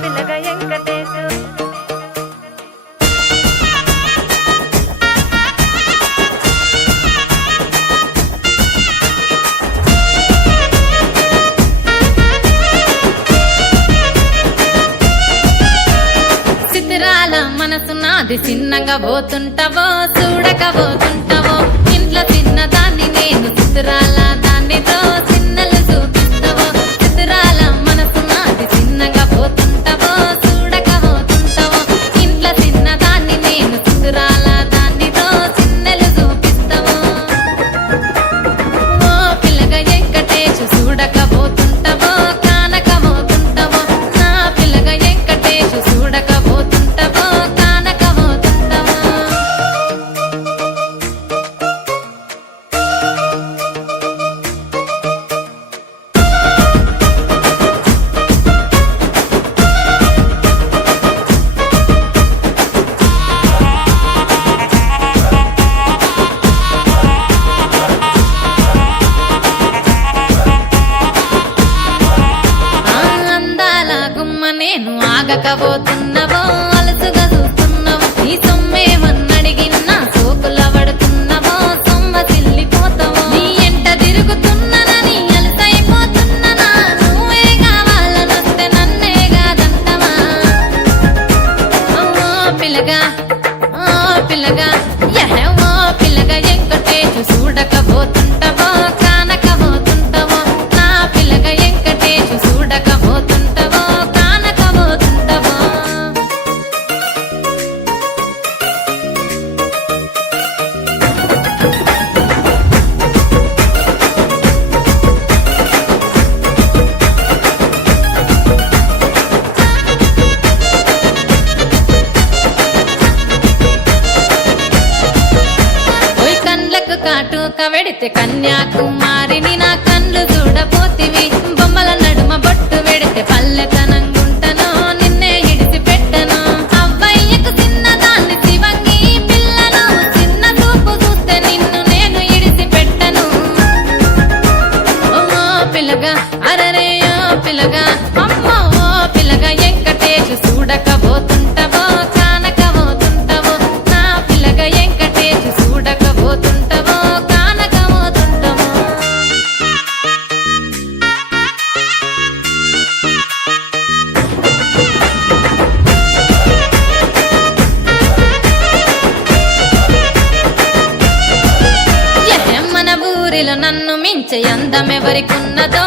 పిల్లగా వెంకటేశు చిత్రాల మనసు నాది చిన్నగా పోతుంటావో చూడకపోతుంటావో ఇంట్లో చిన్నదాన్ని నేను చిత్రాల దాన్నితో చిన్నలు చూపిస్తావో చిత్రాల మనసు నాది చిన్నగా పోతుంటావో చూడకపోతుంటావో ఇంట్లో చిన్నదాన్ని నేను చిత్రాల దాన్నితో చిన్నలు చూపిస్తావో ఓ పిల్లగా వెంకటేశు చూడకపోతుంటావో కానకపోతుంటావో నా పిల్లగా వెంకటేశు చూడకపోతుంటావో కానకపోతుంటావో అందాల గుమ్మ నేను ఆగకపోతున్నావో అలసుగా చూస్తున్నావో నీ సొమ్మేమన్నడిగినా సోకుల పడుతున్నావో సొమ్మ చిల్లిపోతావో నీ ఎంట తిరుగుతున్నానని అలసైపోతున్నానా నువ్వే కావాలనొస్తే నన్నే కాదంటవా ఓ పిల్లగా ఓ పిల్లగా ఓ పిల్లగా వెంకటేశు చూడకపోతుంటావో కానకపోతుంటావో నా పిల్లగా వెంకటేశు చూడకపోతుంటావో కానకపోతుంటావో ఓయ్ కండ్లకు కాటుక వెడితే కన్యాకుమారిని నా కళ్ళు చూడపోతివి బొమ్మల నడుమ బొట్టు వెడితే పల్లెతనంగుంటను నిన్నే ఇడిసి పెట్టను అవ్వయ్యకు చిన్నదాన్ని శివంగి పిల్లను చిన్న చూపు చూస్తే నిన్ను నేను ఇడిసి పెట్టను ఓ పిల్లగా అరరే ఓ పిల్లగా అమ్మో ఓ పిల్లగా వెంకటేశు చూడకపోతుంటావో కానకపోతుంటావో నా పిల్లగా వెంకటేశు చూడకపోతుంటావో కానకపోతుంటావో మన ఊరిలో నన్ను మించే అందం ఎవరికున్నదో